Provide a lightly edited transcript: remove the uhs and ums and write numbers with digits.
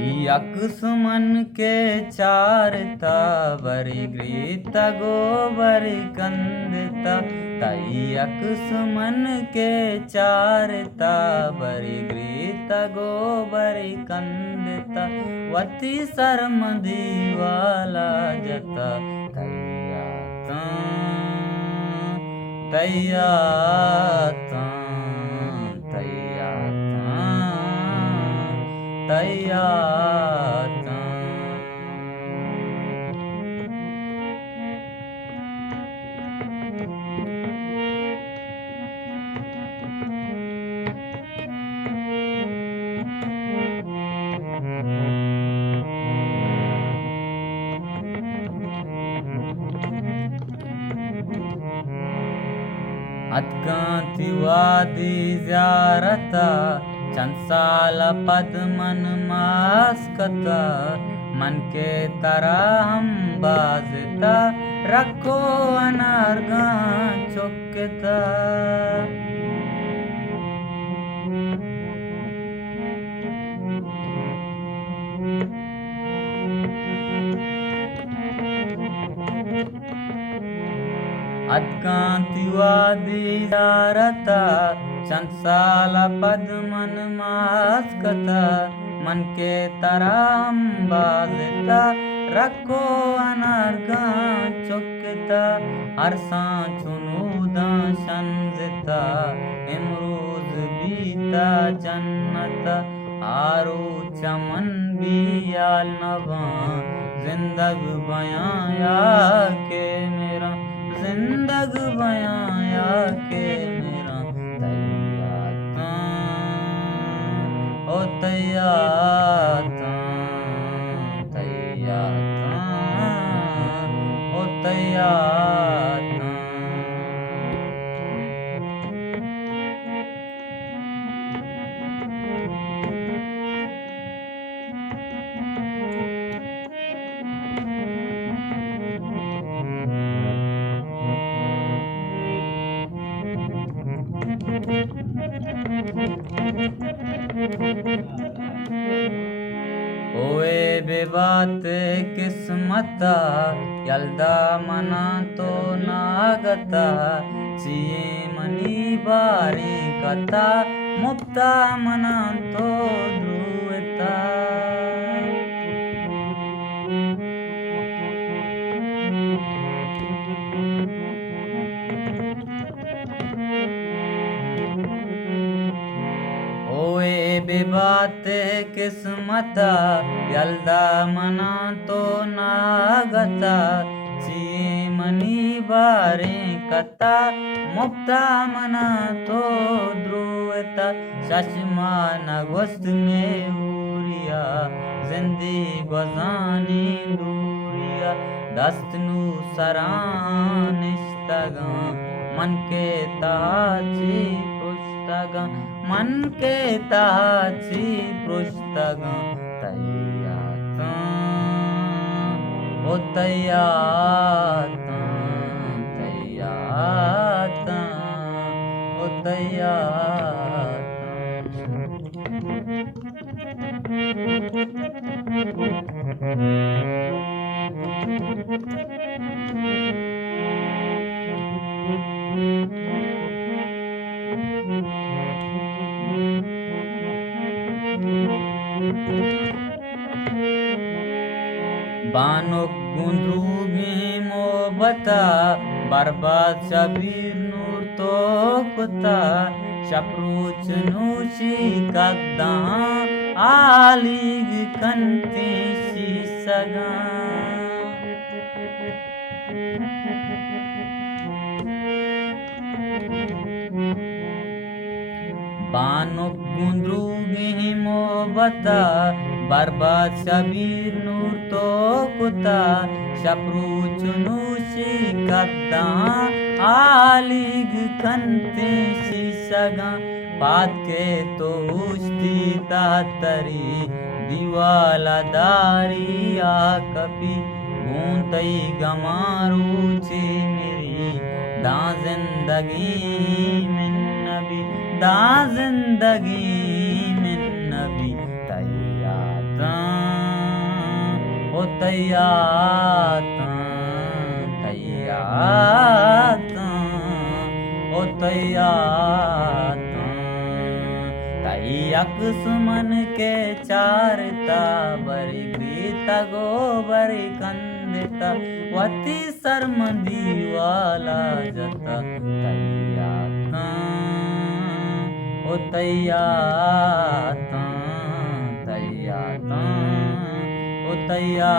यकुसुमन के चारता बरी ग्रीता गोबरी कंदता तई यकुसुमन के चारता बरी ग्रीता गोबरी कंदता वती शर्म दीवाला जता तैया तैया अत्कांतिवादी ज़ियारता चंसाल पद्मन मास्कता मन के तरह हम बाजता रखो अनारगा चुकता अत्कांतिवादी ज़ियारता चंसाल पद्मन मास्कता मन के तरह बाजता रखो अनारगा चुकता अरसा चुनूदा शंजता इमरूज बीता जन्नत आरो चमन बियाल नवा जिंदग बयाया के मेरा जिंदग बयाया के मेरा तैया ओ तैया ओए बेबात किस्मता यल्दा मना तो नागता चिये मनी बारे कथा मुक्ता मना तो ध्रुवता बेबात किस्मता यल्दा मना तो नागता चिये मनी बारे कथा मुक्ता मना तो ध्रुवता शशमा नगोस्त में हुरिया जिंदी गजानी दूरिया दस्तनु सरानिस्तगा मन के ताची पुस्तगा मन के ताची पुस्तगा तैया ओ तैया ओ तैया बानो गुंदूगी मोबता बर्बाद शबीर नूर तो कुता शप्रूच नूशी कद्दा आलीग कंते शीसगा बानो गुंदूगी मोबता बर्बाद शबीर नूर तो कुता शप्रूच नूशी कद्दा आलीग कंते शीसगा पात के तो उश्ती तातरी दीवाला दारी आ कपी गूंतई गमारू ची मेरी दा जिंदगी में नबी दा जिंदगी में नबी तैया तैया तैया ओ तैया तैयक सुमन के चारता बरी गीता गोबरी कंदता वती शर्म दीवाला जता तैया ओ तैया तैया ओ तैया